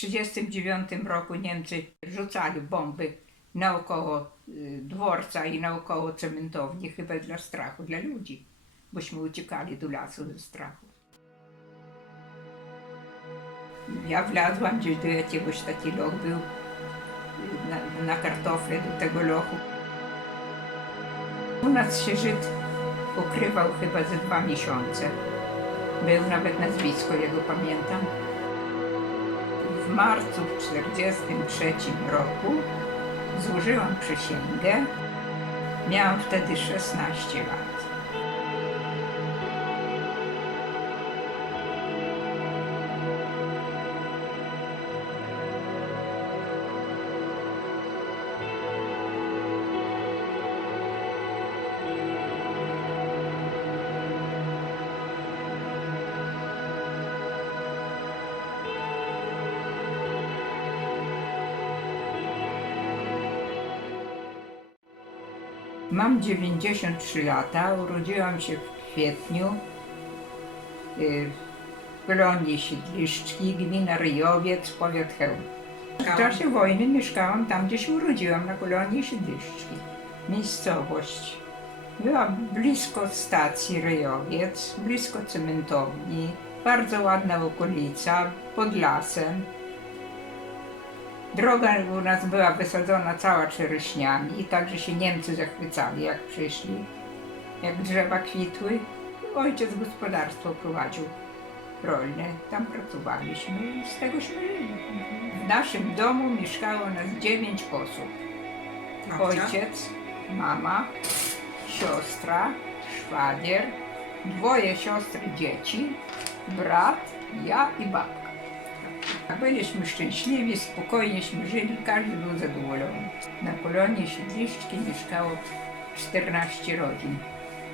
1939 roku Niemcy rzucali bomby naokoło dworca i naokoło cementowni, chyba dla strachu, dla ludzi, bośmy uciekali do lasu ze strachu. Ja wlazłam gdzieś do jakiegoś, taki loch był, na kartofle do tego lochu. U nas się Żyd ukrywał chyba ze 2 miesiące. Był nawet nazwisko jego, pamiętam. W marcu 1943 roku złożyłam przysięgę. Miałam wtedy 16 lat. Mam 93 lata, urodziłam się w kwietniu w Polonie Siedliszczki, gmina Ryjowiec, powiat Chełm. W czasie wojny mieszkałam tam, gdzie się urodziłam, na Polonie Siedliszczki. Miejscowość była blisko stacji Ryjowiec, blisko cementowni, bardzo ładna okolica, pod lasem. Droga u nas była wysadzona cała czereśniami i także się Niemcy zachwycali, jak przyszli, jak drzewa kwitły. Ojciec gospodarstwo prowadził rolne, tam pracowaliśmy i z tegośmy żyli. W naszym domu mieszkało nas 9 osób. Ojciec, mama, siostra, szwagier, 2 siostry dzieci, brat, ja i babka. Byliśmy szczęśliwi, spokojnieśmy żyli, każdy był zadowolony. Na Polonie Siedliszczki mieszkało 14 rodzin.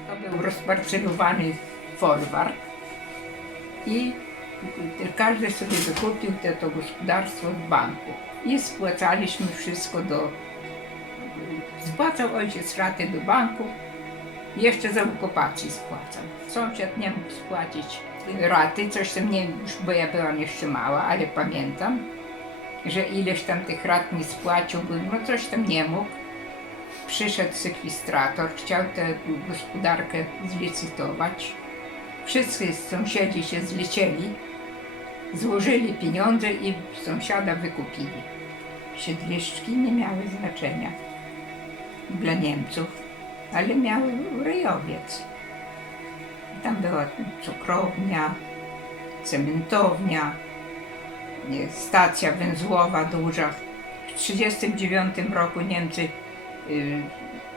To był rozparcelowany folwark i każdy sobie wykupił to gospodarstwo w banku. I spłacaliśmy wszystko spłacał ojciec raty do banku, jeszcze za okupacji spłacał. Sąsiad nie mógł spłacić raty, coś tam nie już, bo ja byłam jeszcze mała, ale pamiętam, że ileś tam tych rat nie spłacił, no coś tam nie mógł. Przyszedł sekwistrator, chciał tę gospodarkę zlicytować. Wszyscy sąsiedzi się zlecieli, złożyli pieniądze i sąsiada wykupili. Siedliszczki nie miały znaczenia dla Niemców, ale miały Ryjowiec. Tam była cukrownia, cementownia, stacja węzłowa duża. W 1939 roku Niemcy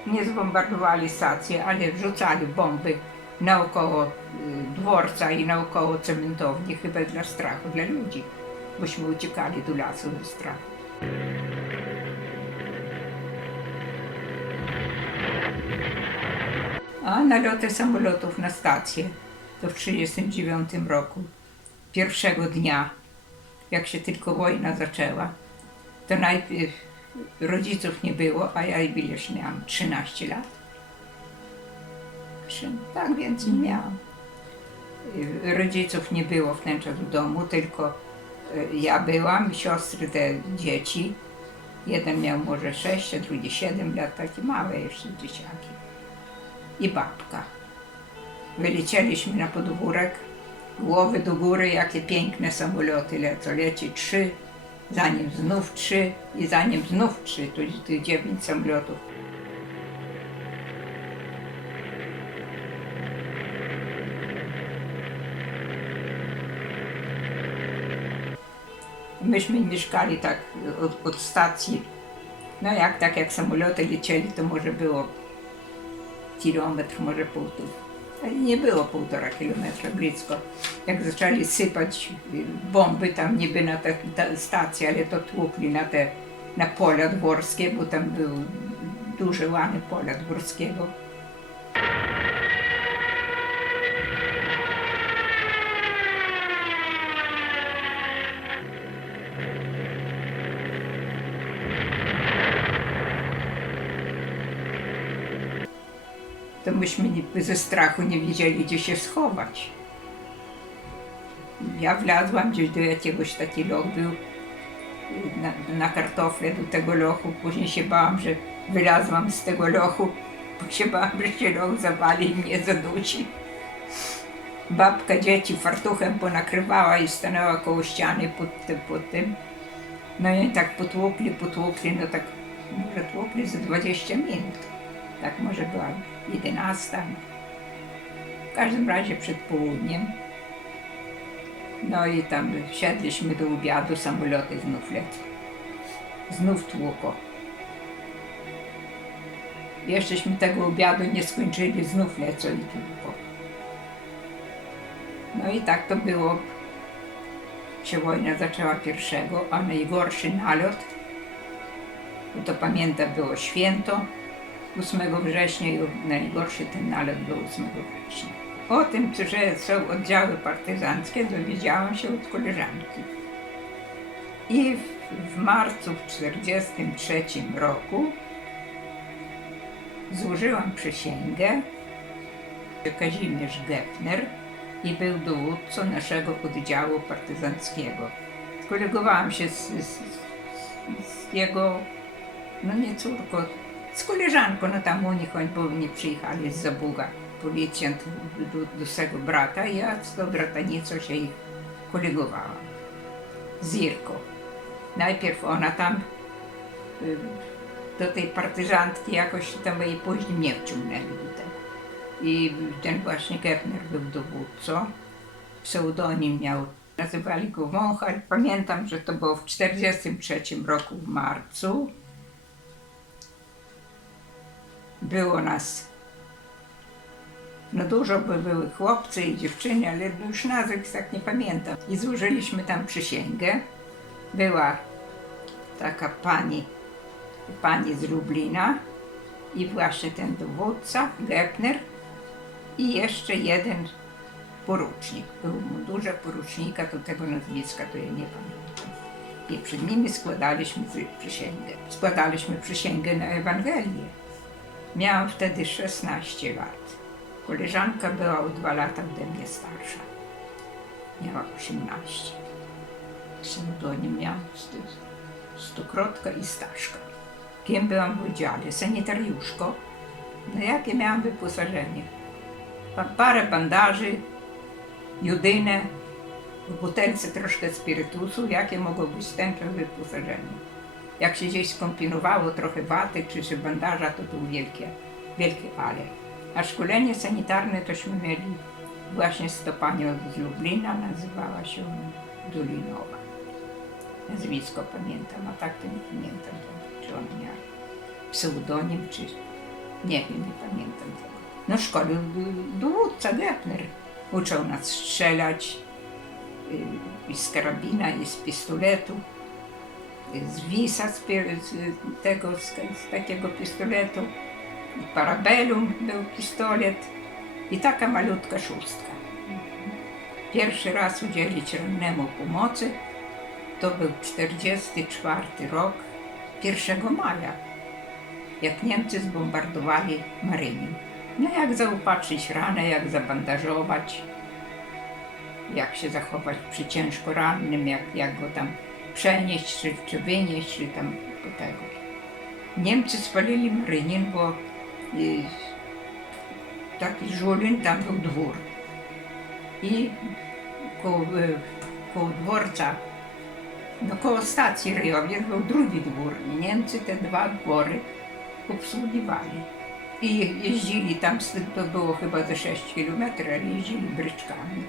nie zbombardowali stacji, ale wrzucali bomby naokoło dworca i naokoło cementowni, chyba dla strachu, dla ludzi, bośmy uciekali do lasu ze strachu. A naloty samolotów na stację to w 1939 roku, pierwszego dnia, jak się tylko wojna zaczęła, to najpierw rodziców nie było, a ja ileś miałam 13 lat. Tak więcej miałam. Rodziców nie było w ten czas w domu, tylko ja byłam, siostry, te dzieci. Jeden miał może 6, a drugi 7 lat, takie małe jeszcze dzieciaki. I babka. Wylecieliśmy na podwórek, głowy do góry, jakie piękne samoloty lecą. Leci 3, zanim znów 3 i zanim znów 3, to jest 9 samolotów. Myśmy mieszkali tak od stacji, no tak jak samoloty lecieli, to może było kilometr, może półtora. Nie było 1,5 kilometra blisko. Jak zaczęli sypać bomby tam niby na te stacje, ale to tłukli na pola dworskie, bo tam był duże łany pola dworskiego. to myśmy ze strachu nie wiedzieli, gdzie się schować. Ja wlazłam gdzieś do jakiegoś, taki loch był, na kartofle do tego lochu. Później się bałam, że wylazłam z tego lochu, bo się bałam, że się loch zawali i mnie zadusi. Babka dzieci fartuchem ponakrywała i stanęła koło ściany pod tym. No i tak potłukli, no tak może tłukli za 20 minut. Tak może była 11. W każdym razie przed południem. No i tam wsiedliśmy do obiadu, samoloty znów lecą. Znów tłuko. Jeszcześmy tego obiadu nie skończyli, znów lecą i tłuko. No i tak to było. Się wojna zaczęła 1, a najgorszy nalot, bo to pamiętam, było święto 8 września i najgorszy ten nalot był 8 września. O tym, że są oddziały partyzanckie, dowiedziałam się od koleżanki. I w marcu w 1943 roku złożyłam przysięgę. Kazimierz Gepner i był dowódcą naszego oddziału partyzanckiego. Kolegowałam się z jego, no nie córką, z koleżanką, no tam u nich oni przyjechali z Zabuga, policjant do swego brata i ja z tą bratanicą się ich kolegowałam. Z Irką. Najpierw ona tam do tej partyzantki jakoś tam jej później mnie wciągnęli do tego. I ten właśnie Gepner był dowódcą. Pseudonim miał, nazywali go Wąchal. Pamiętam, że to było w 1943 roku w marcu. Było nas, no dużo były chłopcy i dziewczyny, ale już nazwisk tak nie pamiętam. I złożyliśmy tam przysięgę. Była taka pani z Lublina i właśnie ten dowódca, Gepner, i jeszcze jeden porucznik. Był w mundurze porucznika, to tego nazwiska to ja nie pamiętam. I przed nimi składaliśmy przysięgę. Składaliśmy przysięgę na Ewangelię. Miałam wtedy 16 lat. Koleżanka była o 2 lata ode mnie starsza. Miała 18. Pseudonim miałam Stokrotka i Staszka. Kim byłam w oddziale? Sanitariuszko. No jakie miałam wyposażenie? Parę bandaży, judynę, w butelce troszkę spirytusu, jakie mogło być tęcze wyposażenie. Jak się gdzieś skombinowało trochę waty czy bandaża, to był wielkie ale. A szkolenie sanitarne tośmy mieli właśnie z panią z Lublina, nazywała się Dolinowa. Nazwisko pamiętam, a tak to nie pamiętam, czy ona miała pseudonim, czy nie wiem, nie pamiętam tego. No szkolił dowódca Gepner. Uczył nas strzelać i z karabina, i z pistoletu, z wisa, z takiego pistoletu. Parabellum był pistolet i taka malutka szóstka. Pierwszy raz udzielić rannemu pomocy to był 1944 rok, 1 maja, jak Niemcy zbombardowali Marynin. No jak zaopatrzyć ranę, jak zabandażować, jak się zachować przy ciężko rannym, jak go tam przenieść, czy wynieść, czy tam do tego. Niemcy spalili Marynin, bo taki Żulin, tam był dwór. I koło dworca, no koło stacji Ryjowiec był drugi dwór i Niemcy te 2 dwory obsługiwali. I jeździli tam, to było chyba za 6 km, ale jeździli bryczkami.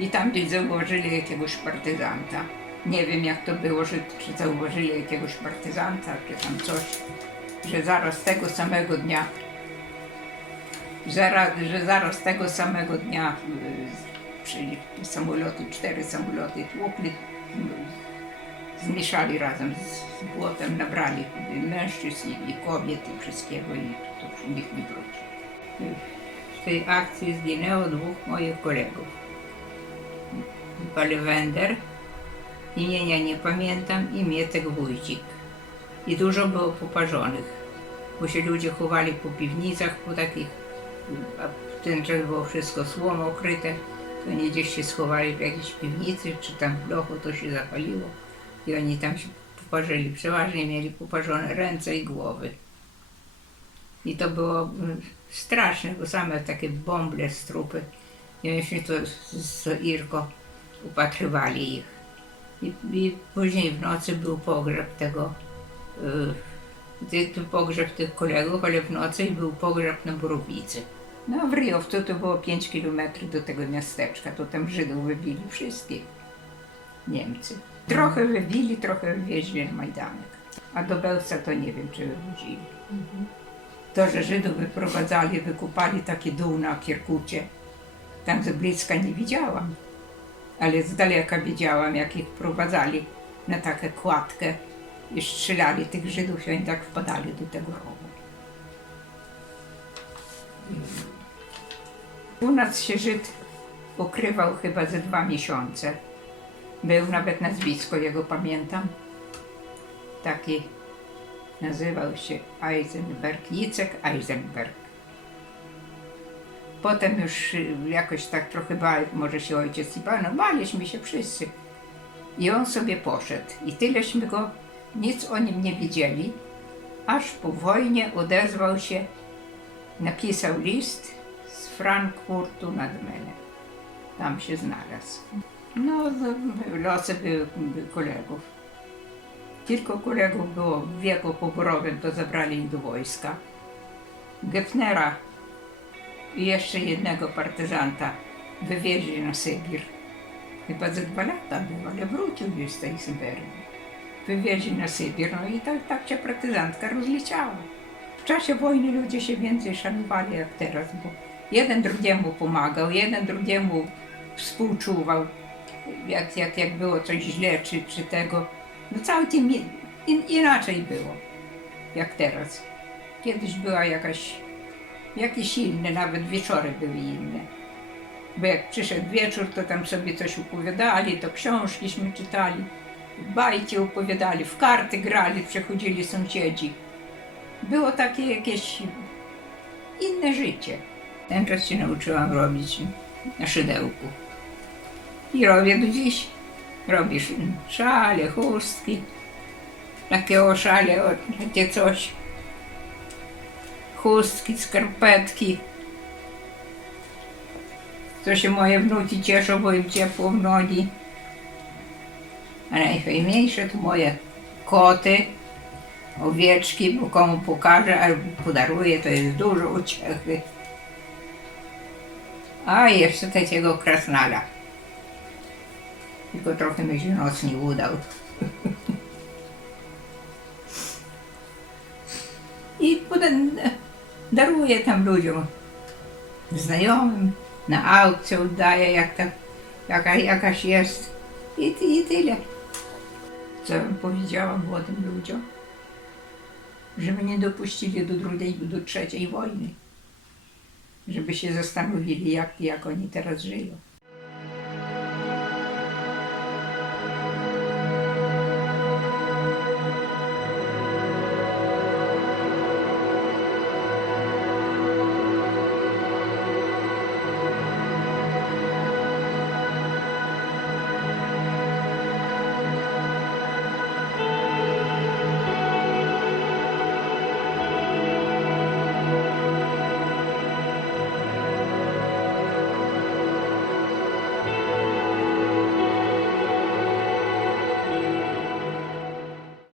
I tam gdzieś zauważyli jakiegoś partyzanta. Nie wiem jak to było, czy zauważyli jakiegoś partyzanta, czy tam coś, że zaraz tego samego dnia, przyjęli samoloty, 4 samoloty tłukli, zmieszali razem z błotem, nabrali mężczyzn i kobiet i wszystkiego i to przy nich nie wróci. W tej akcji zginęło 2 moich kolegów. Palewender, imienia nie pamiętam, i Mietek Wójcik. I dużo było poparzonych, bo się ludzie chowali po piwnicach, po takich, a w ten czas było wszystko słomą okryte, to nie gdzieś się schowali w jakiejś piwnicy, czy tam w lochu to się zapaliło. I oni tam się poparzyli, przeważnie mieli poparzone ręce i głowy. I to było straszne, bo same takie bąble z trupy. I myśmy to z Irką upatrywali ich. I później w nocy był pogrzeb tego, pogrzeb tych kolegów, ale w nocy był pogrzeb na Borowicy. No w Ryjowcu to było 5 kilometrów do tego miasteczka, to tam Żydów wybili wszystkich, Niemcy. Trochę wybili, trochę wywieźli na Majdanek, a do Bełca to nie wiem, czy wywozili. To, że Żydów wyprowadzali, wykupali taki dół na Kierkucie, tam z bliska nie widziałam, ale z daleka widziałam, jak ich wprowadzali na taką kładkę i strzelali tych Żydów i oni tak wpadali do tego rowu. U nas się Żyd ukrywał chyba ze 2 miesiące. Był nawet nazwisko jego, pamiętam. Taki nazywał się Eisenberg, Jicek Eisenberg. Potem już jakoś tak trochę może się ojciec i bał, no baliśmy się wszyscy. I on sobie poszedł. I tyleśmy go, nic o nim nie wiedzieli, aż po wojnie odezwał się, napisał list z Frankfurtu nad Menem. Tam się znalazł. No, losy były kolegów. Kilku kolegów było w wieku poborowym, to zabrali ich do wojska. Gefnera i jeszcze jednego partyzanta wywieźli na Sybir. Chyba ze 2 lata był, ale wrócił już z tej Syberii. Wywieźli na Sybir, no i tak się partyzantka rozleciała. W czasie wojny ludzie się więcej szanowali jak teraz, bo jeden drugiemu pomagał, jeden drugiemu współczuwał, jak było coś źle, czy tego. No całkiem inaczej było, jak teraz. Kiedyś była jakieś inne, nawet wieczory były inne. Bo jak przyszedł wieczór, to tam sobie coś opowiadali, to książkiśmy czytali, bajki opowiadali, w karty grali, przychodzili sąsiedzi. Było takie jakieś inne życie. Ten czas się nauczyłam robić na szydełku. I robię do dziś. Robisz szale, chustki, takie oszale, takie coś. Chustki, skarpetki. To się moje wnuki cieszą, bo im ciepło w nogi. A najfajniejsze to moje koty, owieczki, bo komu pokażę albo podaruję, to jest dużo uciechy. A jeszcze takiego krasnala. Tylko trochę mi się noc nie udał. I potem daruję tam ludziom, znajomym, na aukcję oddaję, jak tam jakaś jest. I tyle. Co bym powiedziała młodym ludziom? Żeby nie dopuścili do drugiej, do trzeciej wojny. Żeby się zastanowili, jak oni teraz żyją.